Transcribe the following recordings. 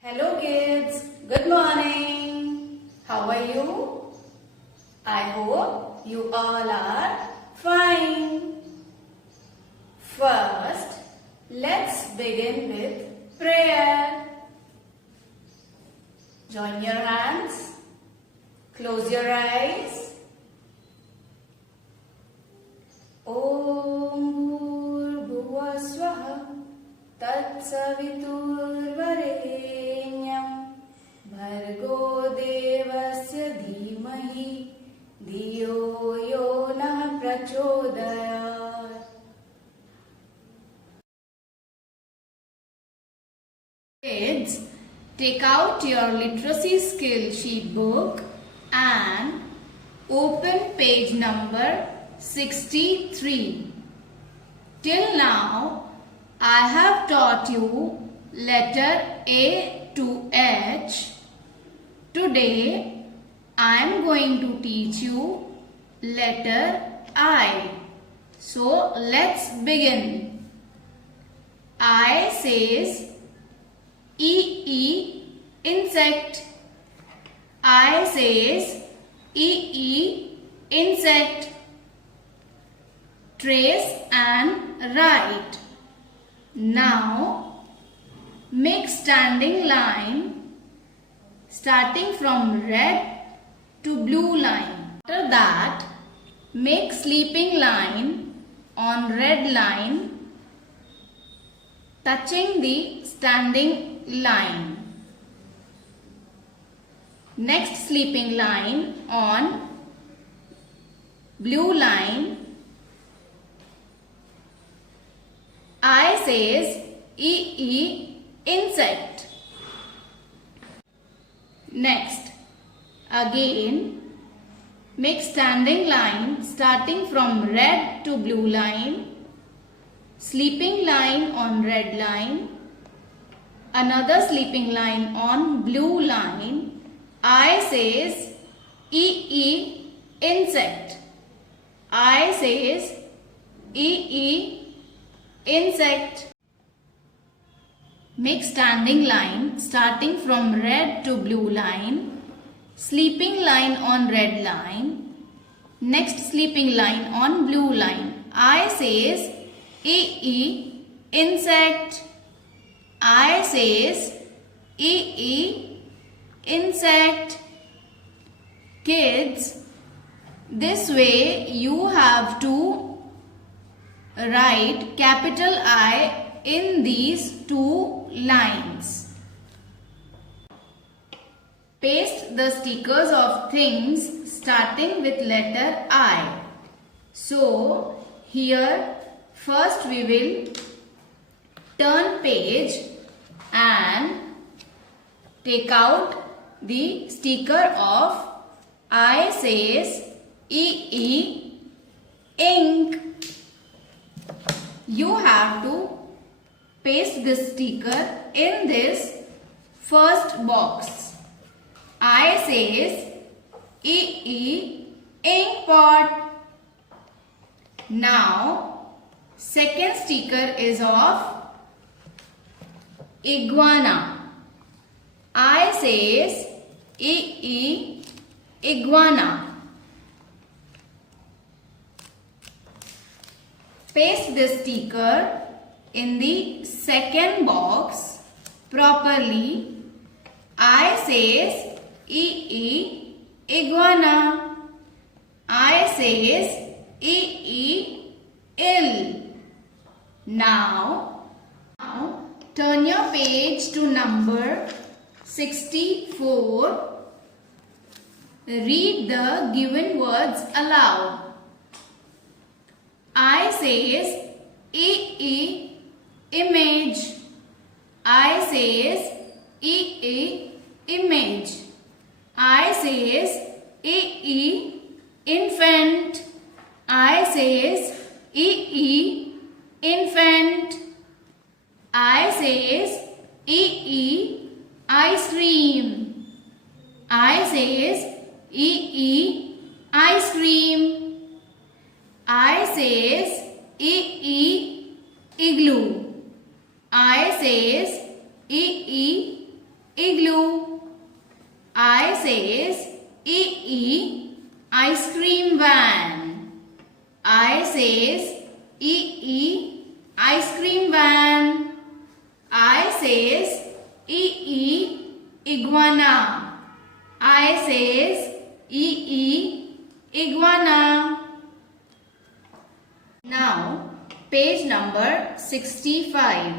Hello kids, good morning. How are you? I hope you all are fine. First, let's begin with prayer. Join your hands, close your eyes. Om Bhurbhuvah Swaha Tatsaviturvarenyam Bhargo Devasya Dhimahi Dhiyo Yo Nah Prachodayat. Kids, take out your literacy skill sheet book and open page number 63. Till now, I have taught you letter A to H. Today, I am going to teach you letter I. So, let's begin. I says insect. I says insect. Trace and write. Now, make standing line starting from red to blue line. After that, make sleeping line on red line touching the standing line. Next sleeping line on blue line. I says insect. Next, again make standing line starting from red to blue line, sleeping line on red line, another sleeping line on blue line. I says insect. I says insect. Make standing line starting from red to blue line, sleeping line on red line, next sleeping line on blue line. I says insect. I says insect. Kids, this way you have to write capital I in these two lines. Paste the stickers of things starting with letter I. So, here first we will turn page and take out the sticker of I says ink. You have to paste this sticker in this first box. I says ink pot. Now, second sticker is of iguana. I says iguana. Paste this sticker in the second box properly. I says iguana. I says ill. Now turn your page to number 64. Read the given words aloud. I says image. I says image. I says infant. I says infant. I says ice cream. I says ice cream. I says igloo. I says ice cream van. I says E, ice cream van. I says E, iguana. I says E, iguana. Now, page number 65.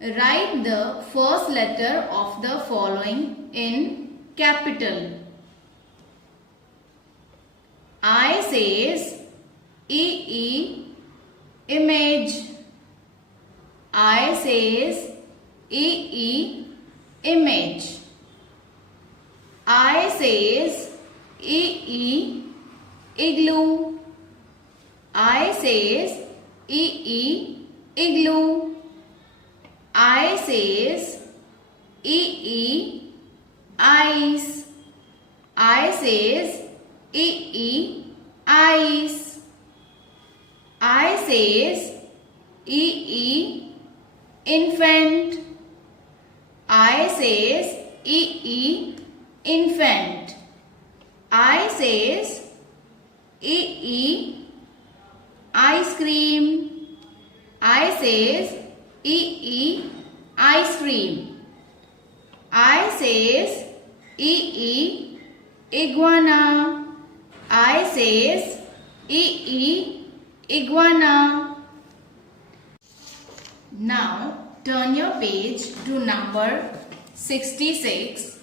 Write the first letter of the following in capital. I says E, image. I says E, image. I says E, igloo. I says E, igloo. I says E, ice. I says E, ice. I says E, infant. I says E, infant. I says E, ice cream. I says E, ice cream. I says E, iguana. I says E, iguana. Now turn your page to number 66.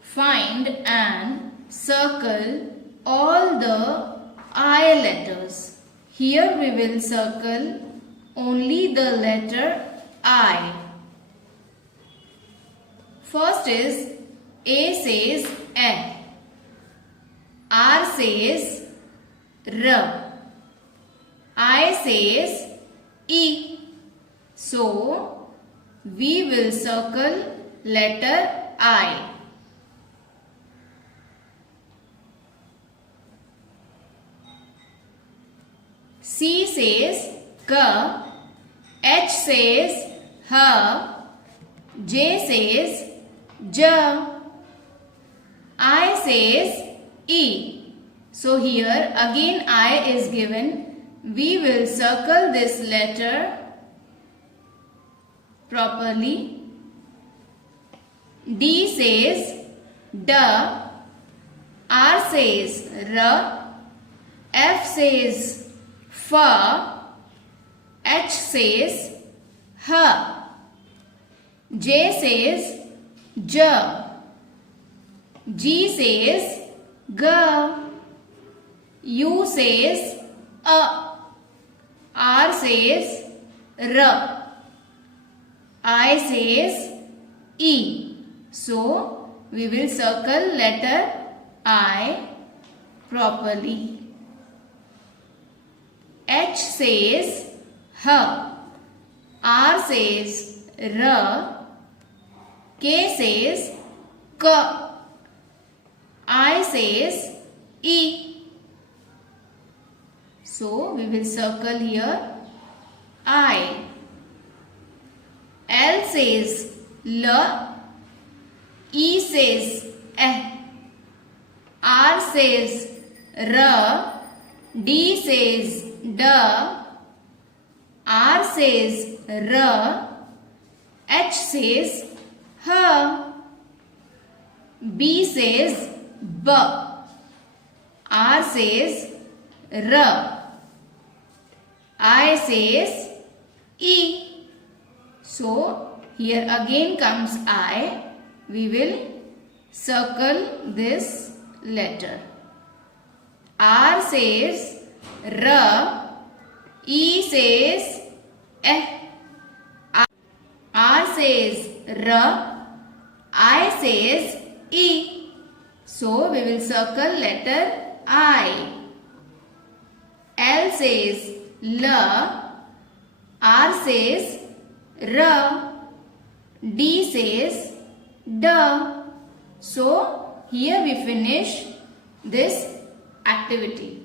Find and circle all the I letters. Here we will circle only the letter I. First is A says E, R says R, I says E. So we will circle letter I. C says K, H says H, J says J, I says E. So here again I is given. We will circle this letter properly. D says D, R says R, F says F, H says H, J says J, G says G, U says A, R says R, I says E. So we will circle letter I properly. H says H, R says R, K says K, I says E. So we will circle here I. L says L, E says E, R says R, D says D, R says R, H says H, B says B, R says R, I says E. So here again comes I. We will circle this letter. R says R, E says E, R says R, I says E. So we will circle letter I. L says L, R says R, D says D. So here we finish this activity.